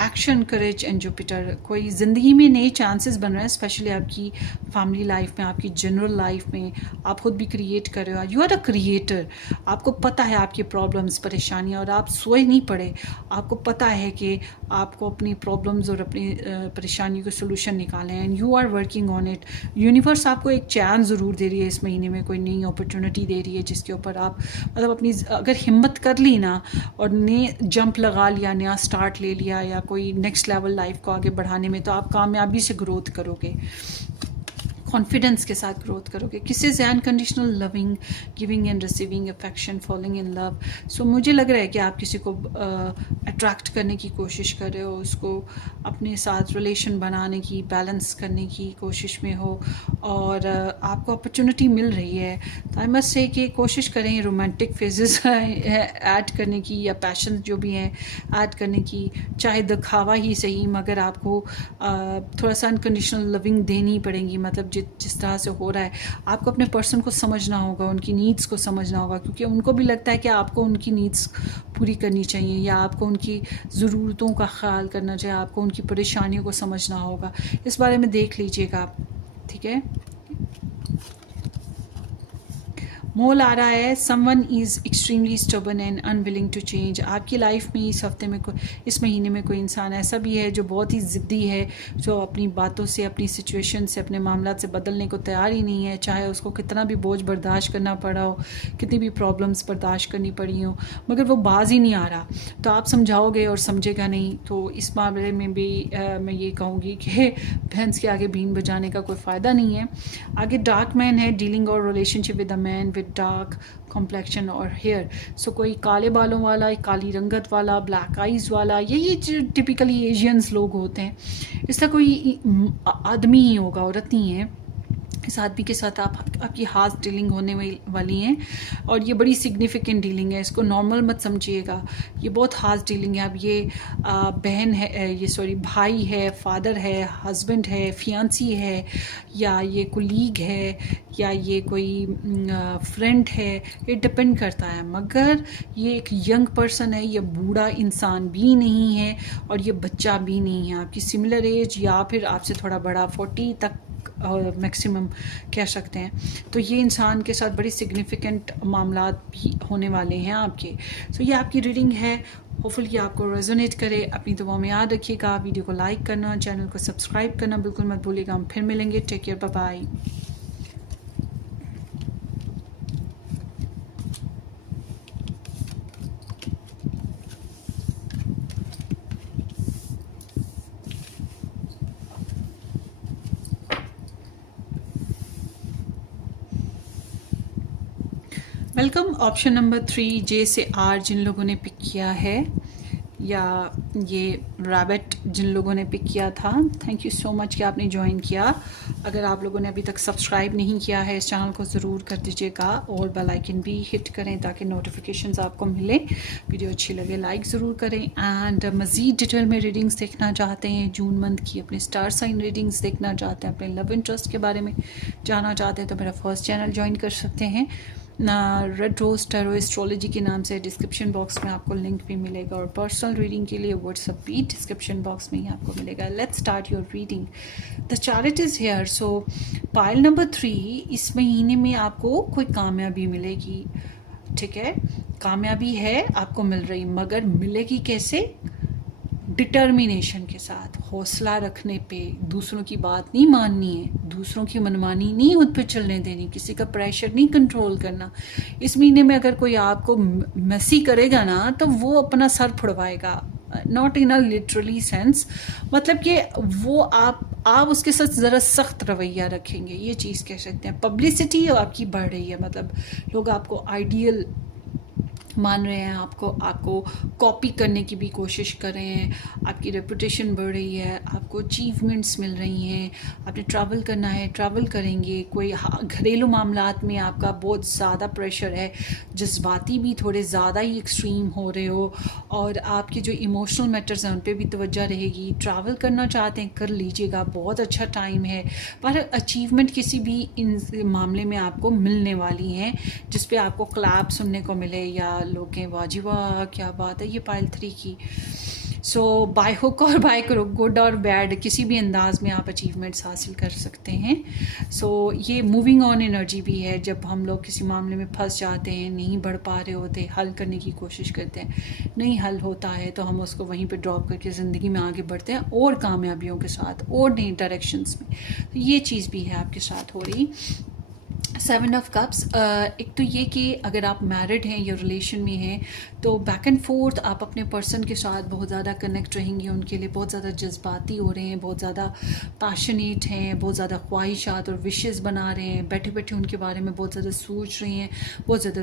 action, courage and Jupiter. कोई ज़िंदगी में नए चांसेस बन रहे हैं, स्पेशली आपकी फैमिली लाइफ में, आपकी जनरल लाइफ में। आप खुद भी क्रिएट कर रहे हो, यू आर अ क्रिएटर। आपको पता है आपकी प्रॉब्लम्स, परेशानियाँ, और आप सोए नहीं पड़े। आपको पता है कि आपको अपनी प्रॉब्लम्स और अपनी परेशानियों के सोल्यूशन निकाले हैं, and you are working on it. Universe आपको एक चांस ज़रूर दे रही है इस महीने में, कोई नई अपॉर्चुनिटी दे रही है जिसके ऊपर आप मतलब अपनी अगर हिम्मत कर ली ना और नए जंप लगा लिया, नया स्टार्ट ले लिया, या कोई नेक्स्ट लेवल लाइफ को आगे बढ़ाने में, तो आप कामयाबी से ग्रोथ करोगे। कॉन्फिडेंस के साथ ग्रोथ करोगे। किसी से unconditional loving, giving and receiving affection, following in love. So मुझे लग रहा है कि आप किसी को अट्रैक्ट करने की कोशिश कर रहे हो, उसको अपने साथ रिलेशन बनाने की, बैलेंस करने की कोशिश में हो, और आपको अपॉर्चुनिटी मिल रही है। तो आई मस्ट से कि कोशिश करें रोमांटिक फेजेस ऐड करने की, या पैशन जो भी हैं ऐड करने की, चाहे दिखावा ही सही, मगर आपको थोड़ा सा अनकंडीशनल लविंग देनी पड़ेगी। मतलब जिस तरह से हो रहा है, आपको अपने पर्सन को समझना होगा, उनकी नीड्स को समझना होगा, क्योंकि उनको भी लगता है कि आपको उनकी नीड्स पूरी करनी चाहिए, या आपको उनकी ज़रूरतों का ख्याल करना चाहिए, आपको उनकी परेशानियों को समझना होगा। इस बारे में देख लीजिएगा आप, ठीक है। मोल आ रहा है, someone is extremely stubborn and unwilling to change. आपकी लाइफ में इस हफ्ते में इस महीने में कोई इंसान ऐसा भी है जो बहुत ही ज़िद्दी है, जो अपनी बातों से, अपनी सिचुएशन से, अपने मामलात से बदलने को तैयार ही नहीं है, चाहे उसको कितना भी बोझ बर्दाश्त करना पड़ा हो, कितनी भी प्रॉब्लम्स बर्दाश्त करनी पड़ी हो, मगर वो बाज ही नहीं आ रहा। तो आप समझाओगे और समझेगा नहीं। तो इस मामले में भी मैं ये कहूँगी कि भैंस के आगे बीन बजाने का कोई फ़ायदा नहीं है। आगे डार्क मैन है, डीलिंग और relationship with a man with dark complexion और हेयर। सो कोई काले बालों वाला, काली रंगत वाला, ब्लैक आइज़ वाला, यही जो टिपिकली एशियंस लोग होते हैं, इसका कोई आदमी ही होगा, औरत नहीं है। इस आदमी के साथ आपकी हाथ डीलिंग होने वाली हैं, और ये बड़ी सिग्निफिकेंट डीलिंग है। इसको नॉर्मल मत समझिएगा, ये बहुत हार्श डीलिंग है। अब ये बहन है, ये सॉरी भाई है, फादर है, हस्बैंड है, फियांसी है, या ये कोलीग है, या ये कोई फ्रेंड है, ये डिपेंड करता है। मगर ये एक यंग पर्सन है, ये बूढ़ा इंसान भी नहीं है, और ये बच्चा भी नहीं है। आपकी सिमिलर एज या फिर आपसे थोड़ा बड़ा, 40 तक मैक्सिमम कह सकते हैं। तो ये इंसान के साथ बड़ी सिग्निफिकेंट मामलात भी होने वाले हैं आपके। सो ये आपकी रीडिंग है, होपफुली ये आपको रेजोनेट करे। अपनी दुआ में याद रखिएगा, वीडियो को लाइक करना, चैनल को सब्सक्राइब करना बिल्कुल मत भूलिएगा। हम फिर मिलेंगे। Take care, bye bye. Welcome. Option number 3 J से आर जिन लोगों ने पिक किया है, या ये रैबिट जिन लोगों ने पिक किया था, थैंक यू सो मच कि आपने ज्वाइन किया। अगर आप लोगों ने अभी तक सब्सक्राइब नहीं किया है इस चैनल को ज़रूर कर दीजिएगा, और बेल आइकन भी हिट करें ताकि नोटिफिकेशंस आपको मिले। वीडियो अच्छी लगे लाइक ज़रूर करें। एंड मज़ीद डिटेल में रीडिंग्स देखना चाहते हैं, जून मंथ की अपने स्टार साइन रीडिंग्स देखना चाहते हैं, अपने लव इंटरेस्ट के बारे में जानना चाहते हैं, तो मेरा फर्स्ट चैनल ज्वाइन कर सकते हैं ना, रेड रोज टैरो एस्ट्रोलॉजी के नाम से। डिस्क्रिप्शन बॉक्स में आपको लिंक भी मिलेगा, और पर्सनल रीडिंग के लिए व्हाट्सएप भी डिस्क्रिप्शन बॉक्स में ही आपको मिलेगा। Let's start your reading. The chariot is here. So pile number 3, इस महीने में आपको कोई कामयाबी मिलेगी, ठीक है। कामयाबी है आपको मिल रही, मगर मिलेगी कैसे? डिटर्मिनेशन के साथ, हौसला रखने पे, दूसरों की बात नहीं माननी है, दूसरों की मनमानी नहीं खुद पे चलने देनी, किसी का प्रेशर नहीं कंट्रोल करना। इस महीने में अगर कोई आपको मैसी करेगा ना, तो वो अपना सर फुड़वाएगा, not in a literally sense, मतलब कि वो आप उसके साथ ज़रा सख्त रवैया रखेंगे, ये चीज़ कह सकते हैं। पब्लिसिटी आपकी बढ़ रही है, मतलब लोग आपको आइडियल मान रहे हैं, आपको कॉपी करने की भी कोशिश कर रहे हैं, आपकी रेपुटेशन बढ़ रही है, आपको अचीवमेंट्स मिल रही हैं, आपने ट्रैवल करना है, ट्रैवल करेंगे। कोई घरेलू मामलात में आपका बहुत ज़्यादा प्रेशर है, जज्बाती भी थोड़े ज़्यादा ही एक्सट्रीम हो रहे हो, और आपके जो इमोशनल मैटर्स हैं उन पर भी तवज्जो रहेगी। ट्रैवल करना चाहते हैं, कर लीजिएगा, बहुत अच्छा टाइम है। पर अचीवमेंट किसी भी इन मामले में आपको मिलने वाली हैं, जिस पे आपको क्लैप सुनने को मिले, या लोग कहें वाजी वाह क्या बात है ये पाइल 3 की। सो बाय हुक और बाय क्रुक, गुड और बैड, किसी भी अंदाज में आप अचीवमेंट्स हासिल कर सकते हैं। सो ये मूविंग ऑन एनर्जी भी है। जब हम लोग किसी मामले में फंस जाते हैं, नहीं बढ़ पा रहे होते, हल करने की कोशिश करते हैं, नहीं हल होता है, तो हम उसको वहीं पे ड्रॉप करके ज़िंदगी में आगे बढ़ते हैं, और कामयाबियों के साथ और नई डायरेक्शंस में। तो ये चीज़ भी है आपके साथ हो रही। सेवन ऑफ कप्स, एक तो ये कि अगर आप मैरिड हैं या रिलेशन में हैं तो बैक एंड फोर्थ आप अपने पर्सन के साथ बहुत ज़्यादा कनेक्ट रहेंगे, उनके लिए बहुत ज़्यादा जज्बाती हो रहे हैं, बहुत ज़्यादा पैशनेट हैं, बहुत ज़्यादा ख्वाहिशात और विशेज़ बना रहे हैं, बैठे बैठे उनके बारे में बहुत ज़्यादा सोच रहे हैं, बहुत ज़्यादा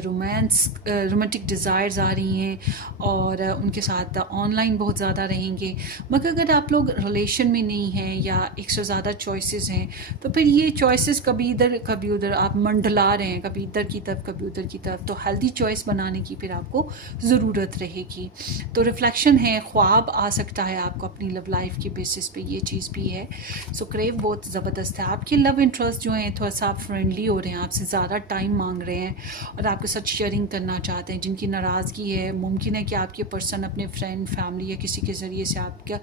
रोमांटिक डिज़ायर्स आ रही हैं और उनके साथ ऑनलाइन बहुत ज़्यादा रहेंगे। मगर अगर आप लोग रिलेशन में नहीं हैं या एक से ज़्यादा चॉइसेस हैं तो फिर ये चॉइसेस कभी इधर कभी उधर आप मंडला रहे हैं, कभी इधर की तरफ कभी उधर की तरफ, तो हेल्दी चॉइस बनाने की फिर आपको ज़रूरत रहेगी। तो रिफ्लेक्शन है, ख्वाब आ सकता है आपको अपनी लव लाइफ के बेसिस पे, ये चीज़ भी है। सो क्रेव बहुत ज़बरदस्त है। आपके लव इंटरेस्ट जो हैं थोड़ा सा आप फ्रेंडली हो रहे हैं, आपसे ज़्यादा टाइम मांग रहे हैं और आपके साथ शेयरिंग करना चाहते हैं। जिनकी नाराज़गी है, मुमकिन है कि आपके पर्सन अपने फ्रेंड, फैमिली या किसी के ज़रिए से आपके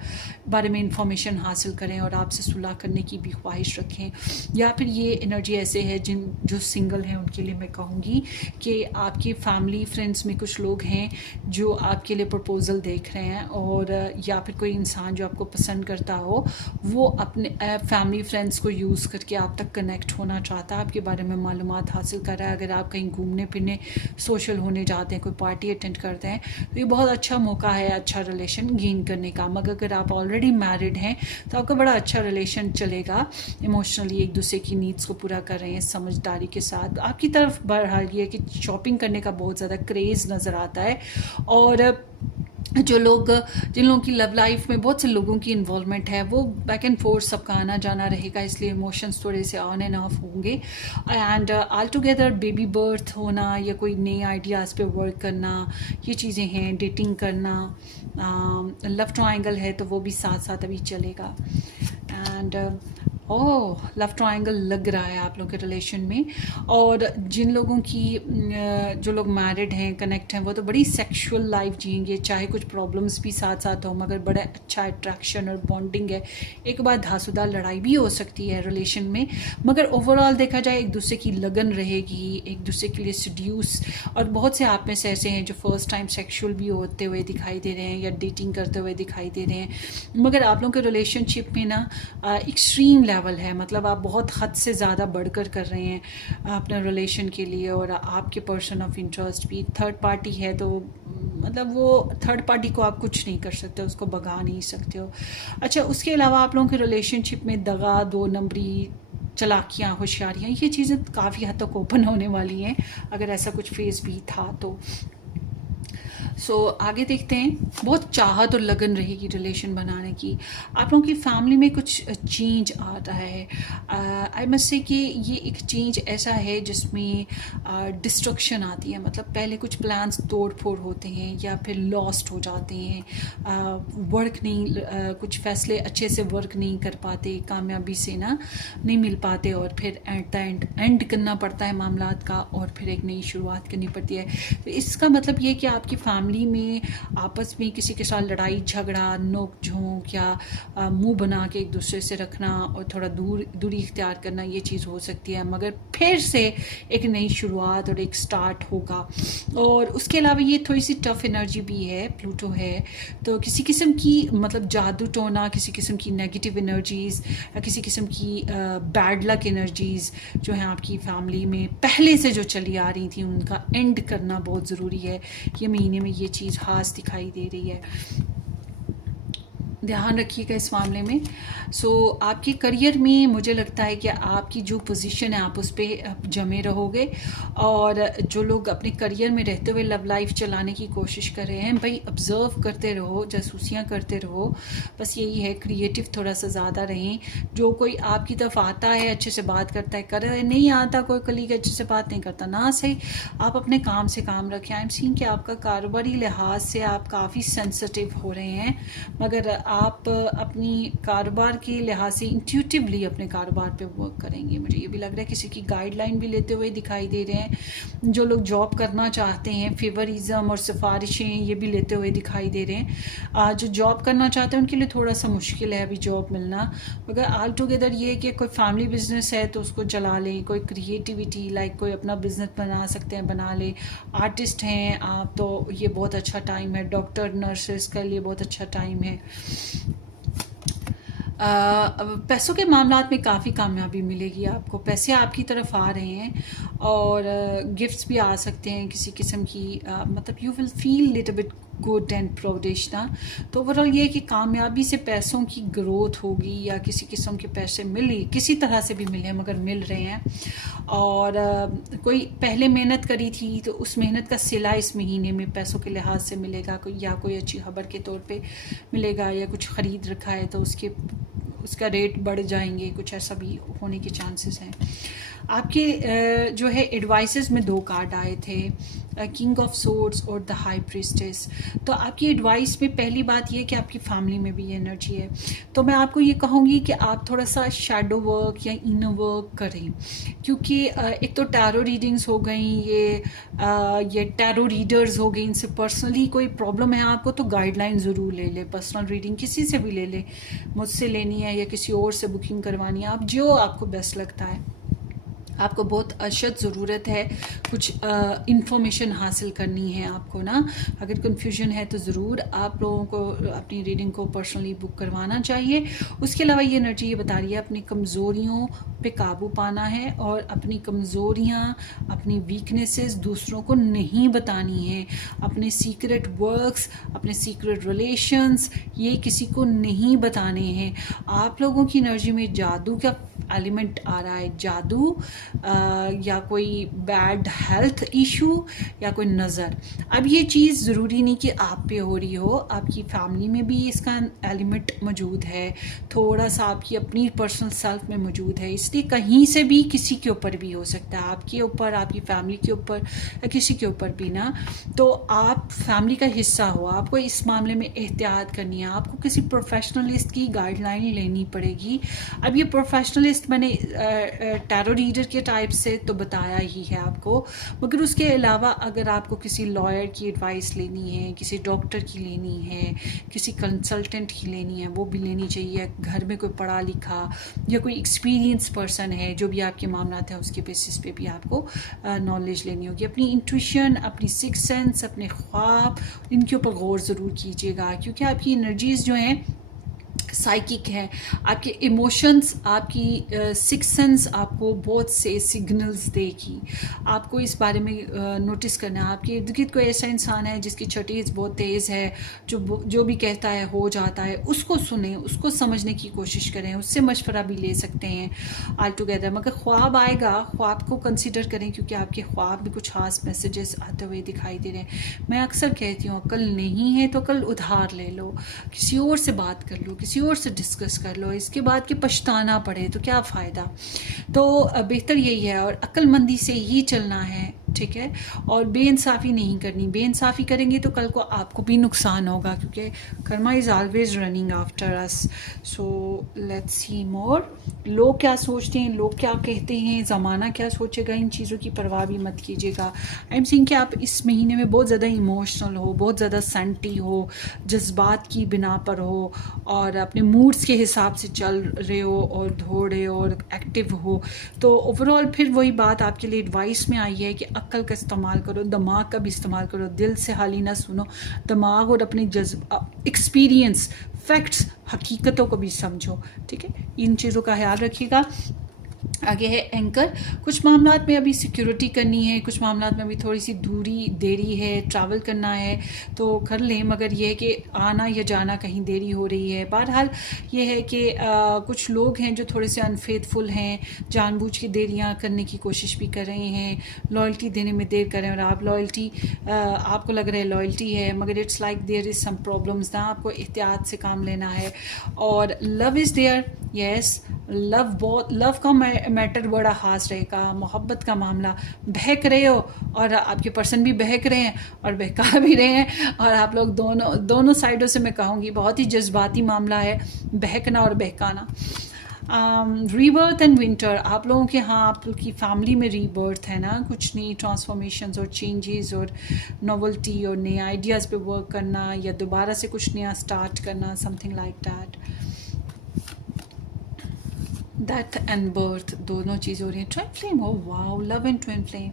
बारे में इंफॉर्मेशन हासिल करें और आपसे सुलह करने की भी ख्वाहिश रखें। या फिर ये एनर्जी ऐसे है जो सिंगल हैं उनके लिए मैं कहूँगी कि आपकी फैमिली फ्रेंड्स में कुछ लोग हैं जो आपके लिए प्रपोज़ल देख रहे हैं, और या फिर कोई इंसान जो आपको पसंद करता हो वो अपने फैमिली फ्रेंड्स को यूज़ करके आप तक कनेक्ट होना चाहता है, आपके बारे में मालूमात हासिल कर रहा है। अगर आप कहीं घूमने फिरने सोशल होने जाते हैं, कोई पार्टी अटेंड करते हैं, तो ये बहुत अच्छा मौका है अच्छा रिलेशन गेन करने का। मगर अगर आप ऑलरेडी मैरिड हैं तो आपका बड़ा अच्छा रिलेशन चलेगा, इमोशनली एक दूसरे की नीड्स को पूरा कर रहे हैं समझदारी के साथ। आपकी तरफ बहरहाल ये है कि शॉपिंग करने का बहुत ज़्यादा क्रेज़ नज़र आता है, और जिन लोगों की लव लाइफ में बहुत से लोगों की इन्वॉल्वमेंट है वो बैक एंड फोर्थ सबका आना जाना रहेगा, इसलिए इमोशंस थोड़े से ऑन एंड ऑफ होंगे। And all together baby birth होना या कोई नए आइडियाज़ पे वर्क करना, ये चीज़ें हैं। डेटिंग करना, लव ट्रायंगल है तो वो भी साथ साथ अभी चलेगा। एंड ओह, लव ट्रायंगल लग रहा है आप लोगों के रिलेशन में। और जिन लोगों की जो लोग मैरिड हैं, कनेक्ट हैं, वो तो बड़ी सेक्सुअल लाइफ जिएंगे, चाहे कुछ प्रॉब्लम्स भी साथ साथ हो, मगर बड़ा अच्छा अट्रैक्शन और बॉन्डिंग है। एक बार धांसूदार लड़ाई भी हो सकती है रिलेशन में, मगर ओवरऑल देखा जाए एक दूसरे की लगन रहेगी, एक दूसरे के लिए सड्यूस। और बहुत से आप में से ऐसे हैं जो फर्स्ट टाइम सेक्सुअल भी होते हुए दिखाई दे रहे हैं या डेटिंग करते हुए दिखाई दे रहे हैं, मगर आप लोगों के रिलेशनशिप में ना एक्सट्रीम लेवल है, मतलब आप बहुत हद से ज़्यादा बढ़कर कर रहे हैं अपने रिलेशन के लिए। और आपके पर्सन ऑफ इंटरेस्ट भी थर्ड पार्टी है, तो मतलब वो थर्ड पार्टी को आप कुछ नहीं कर सकते, उसको भगा नहीं सकते हो। अच्छा, उसके अलावा आप लोगों के रिलेशनशिप में दगा, दो नंबरी, चालाकियाँ, होशियारियाँ, ये चीज़ें काफ़ी हद तक ओपन होने वाली हैं अगर ऐसा कुछ फेस भी था तो। सो आगे देखते हैं। बहुत चाहत और लगन रहेगी रिलेशन बनाने की। आप लोगों की फैमिली में कुछ चेंज आ रहा है। आई मस्ट से कि ये एक चेंज ऐसा है जिसमें डिस्ट्रक्शन आती है, मतलब पहले कुछ प्लान्स तोड़ फोड़ होते हैं या फिर लॉस्ट हो जाते हैं, वर्क नहीं, कुछ फैसले अच्छे से वर्क नहीं कर पाते, कामयाबी से ना नहीं मिल पाते, और फिर एट द एंड करना पड़ता है मामलात का और फिर एक नई शुरुआत करनी पड़ती है। तो इसका मतलब ये कि आपकी फैमिली में आपस में किसी के साथ लड़ाई झगड़ा, नोक झोंक या मुंह बना के एक दूसरे से रखना और थोड़ा दूरी इख्तियार करना, ये चीज़ हो सकती है, मगर फिर से एक नई शुरुआत और एक स्टार्ट होगा। और उसके अलावा ये थोड़ी सी टफ एनर्जी भी है, प्लूटो है, तो किसी किस्म की मतलब जादू टोना, किसी किस्म की नेगेटिव एनर्जीज़ या किसी किस्म की बैड लक एनर्जीज़ जो हैं आपकी फैमिली में पहले से जो चली आ रही थी, उनका एंड करना बहुत ज़रूरी है। ये महीने में ये चीज़ खास दिखाई दे रही है, ध्यान रखिएगा इस मामले में। सो आपके करियर में मुझे लगता है कि आपकी जो पोजीशन है आप उस पर जमे रहोगे, और जो लोग अपने करियर में रहते हुए लव लाइफ चलाने की कोशिश कर रहे हैं, भाई ऑब्ज़र्व करते रहो, जासूसियाँ करते रहो, बस यही है। क्रिएटिव थोड़ा सा ज़्यादा रहें। जो कोई आपकी तरफ आता है, अच्छे से बात करता है, कर रहे नहीं आता, कोई कलीग अच्छे से बात नहीं करता, ना सही, आप अपने काम से काम रखें। आई एम सीइंग कि आपका कारोबारी लिहाज से आप काफ़ी सेंसिटिव हो रहे हैं, मगर आप अपनी कारोबार के लिहाज से इंट्यूटिवली अपने कारोबार पे वर्क करेंगे। मुझे ये भी लग रहा है किसी की गाइडलाइन भी लेते हुए दिखाई दे रहे हैं। जो लोग जॉब करना चाहते हैं, फेवरिज्म और सिफारिशें ये भी लेते हुए दिखाई दे रहे हैं। जो जॉब करना चाहते हैं उनके लिए थोड़ा सा मुश्किल है अभी जॉब मिलना, मगर ऑल टुगेदर ये है कि कोई फैमिली बिजनेस है तो उसको चला लें, कोई क्रिएटिविटी लाइक कोई अपना बिजनेस बना सकते हैं, बना लें। आर्टिस्ट हैं आप तो ये बहुत अच्छा टाइम है। डॉक्टर, नर्सेस के लिए बहुत अच्छा टाइम है। पैसों के मामलात में काफ़ी कामयाबी मिलेगी आपको, पैसे आपकी तरफ आ रहे हैं और गिफ्ट्स भी आ सकते हैं किसी किस्म की, मतलब you will feel little bit good and proudish ना। तो ओवरऑल ये है कि कामयाबी से पैसों की ग्रोथ होगी या किसी किस्म के पैसे मिले, किसी तरह से भी मिले मगर मिल रहे हैं। और कोई पहले मेहनत करी थी तो उस मेहनत का सिला इस महीने में पैसों के लिहाज से मिलेगा, कोई अच्छी खबर के तौर पे मिलेगा, या कुछ ख़रीद रखा है तो उसका रेट बढ़ जाएंगे, कुछ ऐसा भी होने के चांसेस हैं। आपके जो है एडवाइसेस में 2 कार्ड आए थे, किंग ऑफ सोर्ड्स और द हाई प्रीस्टेस। तो आपकी एडवाइस में पहली बात ये कि आपकी फैमिली में भी ये एनर्जी है, तो मैं आपको ये कहूँगी कि आप थोड़ा सा शैडो वर्क या इनर वर्क करें, क्योंकि एक तो टैरो रीडिंग्स हो गई, ये टैरो रीडर्स हो गई, इनसे पर्सनली कोई प्रॉब्लम है आपको तो गाइडलाइन ज़रूर ले ले। पर्सनल रीडिंग किसी से भी ले ले, मुझसे लेनी है या किसी और से बुकिंग करवानी है, आप जो आपको बेस्ट लगता है। आपको बहुत अशद ज़रूरत है, कुछ इंफॉर्मेशन हासिल करनी है आपको ना। अगर कन्फ्यूजन है तो ज़रूर आप लोगों को अपनी रीडिंग को पर्सनली बुक करवाना चाहिए। उसके अलावा ये एनर्जी ये बता रही है अपनी कमज़ोरियों पे काबू पाना है और अपनी कमज़ोरियाँ, अपनी वीकनेसेस दूसरों को नहीं बतानी है। अपने सीक्रेट वर्क्स, अपने सीक्रेट रिलेशंस ये किसी को नहीं बताने हैं। आप लोगों की एनर्जी में जादू का एलिमेंट आ रहा है, जादू या कोई बैड हेल्थ इशू या कोई नज़र। अब ये चीज़ ज़रूरी नहीं कि आप पे हो रही हो, आपकी फैमिली में भी इसका एलिमेंट मौजूद है, थोड़ा सा आपकी अपनी पर्सनल सेल्फ में मौजूद है, इसलिए कहीं से भी किसी के ऊपर भी हो सकता है, आपके ऊपर, आपकी फैमिली के ऊपर या किसी के ऊपर भी ना। तो आप फैमिली का हिस्सा हो, आपको इस मामले में एहतियात करनी है, आपको किसी प्रोफेशनलिस्ट की गाइडलाइन लेनी पड़ेगी। अब ये प्रोफेशनलिस्ट मैंने टैरो रीडर के टाइप से तो बताया ही है आपको, मगर उसके अलावा अगर आपको किसी लॉयर की एडवाइस लेनी है, किसी डॉक्टर की लेनी है, किसी कंसल्टेंट की लेनी है, वो भी लेनी चाहिए। घर में कोई पढ़ा लिखा या कोई एक्सपीरियंस पर्सन है, जो भी आपके मामला है उसके बेसिस पे भी आपको नॉलेज लेनी होगी। अपनी इंट्यूशन, अपनी सिक्स सेंस, अपने ख्वाब, इनके ऊपर गौर ज़रूर कीजिएगा, क्योंकि आपकी एनर्जीज़ जो हैं साइकिक है, आपके इमोशंस, आपकी सिक्स सेंस आपको बहुत से सिग्नल्स देगी। आपको इस बारे में नोटिस करना है। आपके इर्द गिर्द कोई ऐसा इंसान है जिसकी छटीज बहुत तेज़ है, जो भी कहता है हो जाता है, उसको सुने, उसको समझने की कोशिश करें, उससे मशवरा भी ले सकते हैं ऑल टुगेदर। मगर ख्वाब आएगा, ख्वाब को कंसिडर करें, क्योंकि आपके ख्वाब में कुछ खास मैसेजेस आते हुए दिखाई दे रहे हैं। मैं अक्सर कहती हूँ अक्ल नहीं है तो कल उधार ले लो, किसी और से बात कर लो, किसी और से डिस्कस कर लो, इसके बाद कि पछताना पड़े तो क्या फ़ायदा। तो बेहतर यही है, और अक्लमंदी से ही चलना है, ठीक है, और बेइंसाफ़ी नहीं करनी। बेइंसाफ़ी करेंगे तो कल को आपको भी नुकसान होगा, क्योंकि karma is always running after us. So let's see more. लोग क्या सोचते हैं, लोग क्या कहते हैं, ज़माना क्या सोचेगा, इन चीज़ों की परवाह भी मत कीजिएगा। आई एम सेइंग कि आप इस महीने में बहुत ज़्यादा इमोशनल हो, बहुत ज़्यादा सेंटी हो, जज्बात की बिना पर हो, और अपने मूड्स के हिसाब से चल रहे हो और दौड़े और एक्टिव हो। तो ओवरऑल फिर वही बात आपके लिए एडवाइस में आई है कि अक्ल का इस्तेमाल करो, दिमाग का भी इस्तेमाल करो, दिल से हाली ना सुनो, दिमाग और अपने एक्सपीरियंस, फैक्ट्स, हकीकतों को भी समझो, ठीक है। इन चीज़ों का ख्याल रखिएगा। आगे है एंकर। कुछ मामलात में अभी सिक्योरिटी करनी है, कुछ मामलात में अभी थोड़ी सी दूरी देरी है, ट्रैवल करना है तो कर लें, मगर यह है कि आना या जाना कहीं देरी हो रही है। बहरहाल ये है कि कुछ लोग हैं जो थोड़े से अनफेथफुल हैं, जानबूझ के देरियां करने की कोशिश भी कर रहे हैं, लॉयल्टी देने में देर कर रहे हैं, और आप लॉयल्टी आपको लग रहा है लॉयल्टी है, मगर it's like there is some problems ना, आपको एहतियात से काम लेना है। और love is there, yes, love का मैटर बड़ा ख़ास रहेगा। मोहब्बत का मामला, बहक रहे हो और आपके पर्सन भी बहक रहे हैं और बहका भी रहे हैं, और आप लोग दोनों साइडों से मैं कहूँगी बहुत ही जज्बाती मामला है, बहकना और बहकाना। रीबर्थ एंड विंटर, आप लोगों के यहाँ आपकी फैमिली में रीबर्थ है ना, कुछ नई ट्रांसफॉर्मेशंस और चेंजेस और नोवेल्टी और नए आइडियाज़ पे वर्क करना, या दोबारा से कुछ नया स्टार्ट करना, something like that. Death and birth दोनों चीज़ हो रही हैं। ट्विन फ्लेम, हो wow, love and twin flame,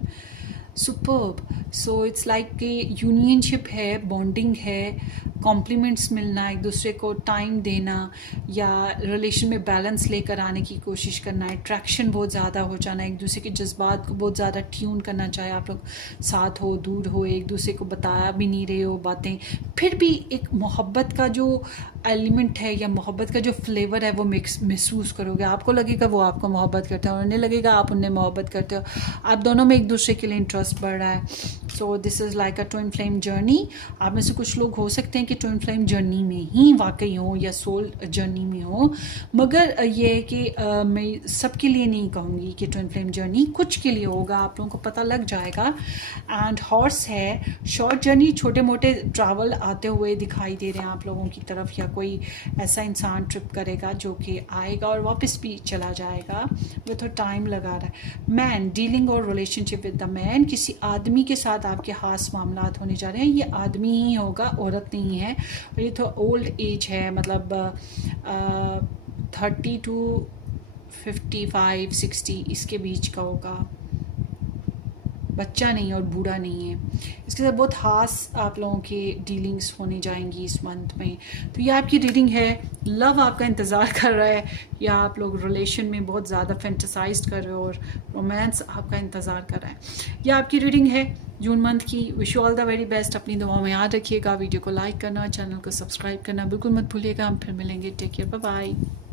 superb. So it's like कि यूनियनशिप है, बॉन्डिंग है, कॉम्प्लीमेंट्स मिलना, एक दूसरे को टाइम देना, या रिलेशन में बैलेंस लेकर आने की कोशिश करना, अट्रैक्शन बहुत ज़्यादा हो जाना, एक दूसरे के जज्बात को बहुत ज़्यादा ट्यून करना, चाहे आप लोग साथ हो दूर हो, एक दूसरे को बताया भी नहीं रहे हो बातें, फिर भी एक मोहब्बत का जो एलिमेंट है या मोहब्बत का जो फ्लेवर है वो महसूस करोगे। आपको लगेगा वो आपको मोहब्बत करते हैं और उन्हें लगेगा आप उन्हें मोहब्बत करते हो। आप दोनों में एक दूसरे के लिए इंटरेस्ट बढ़ रहा है। So this is like a twin flame journey. आप में से कुछ लोग हो सकते हैं कि ट्विन फ्लेम जर्नी में ही वाकई हो या सोल जर्नी में हो, मगर ये है कि मैं सबके लिए नहीं कहूँगी कि ट्विन फ्लेम जर्नी, कुछ के लिए होगा, आप लोगों को पता लग जाएगा। एंड हॉर्स है, शॉर्ट जर्नी, छोटे मोटे ट्रैवल आते हुए दिखाई दे रहे हैं आप लोगों की तरफ, या कोई ऐसा इंसान ट्रिप करेगा जो कि आएगा और वापस भी चला जाएगा, वो तो टाइम लगा रहा है। मैन, डीलिंग और रिलेशनशिप विद द मैन, किसी आदमी के साथ आपके खास मामलात होने जा रहे हैं। ये आदमी ही होगा, औरत नहीं है। और ये तो ओल्ड एज है, मतलब 30 to 55 60 इसके बीच का होगा, बच्चा नहीं और बूढ़ा नहीं है। इसके साथ बहुत खास आप लोगों के डीलिंग्स होने जाएंगी इस मंथ में। तो ये आपकी रीडिंग है। लव आपका इंतज़ार कर रहा है, या आप लोग रिलेशन में बहुत ज़्यादा फैंटेसाइज कर रहे हो और रोमांस आपका इंतज़ार कर रहा है। यह आपकी रीडिंग है जून मंथ की। Wish you all the very best. अपनी दुआओं में याद रखिएगा। वीडियो को लाइक करना, चैनल को सब्सक्राइब करना बिल्कुल मत भूलिएगा। हम फिर मिलेंगे। Take care, bye bye.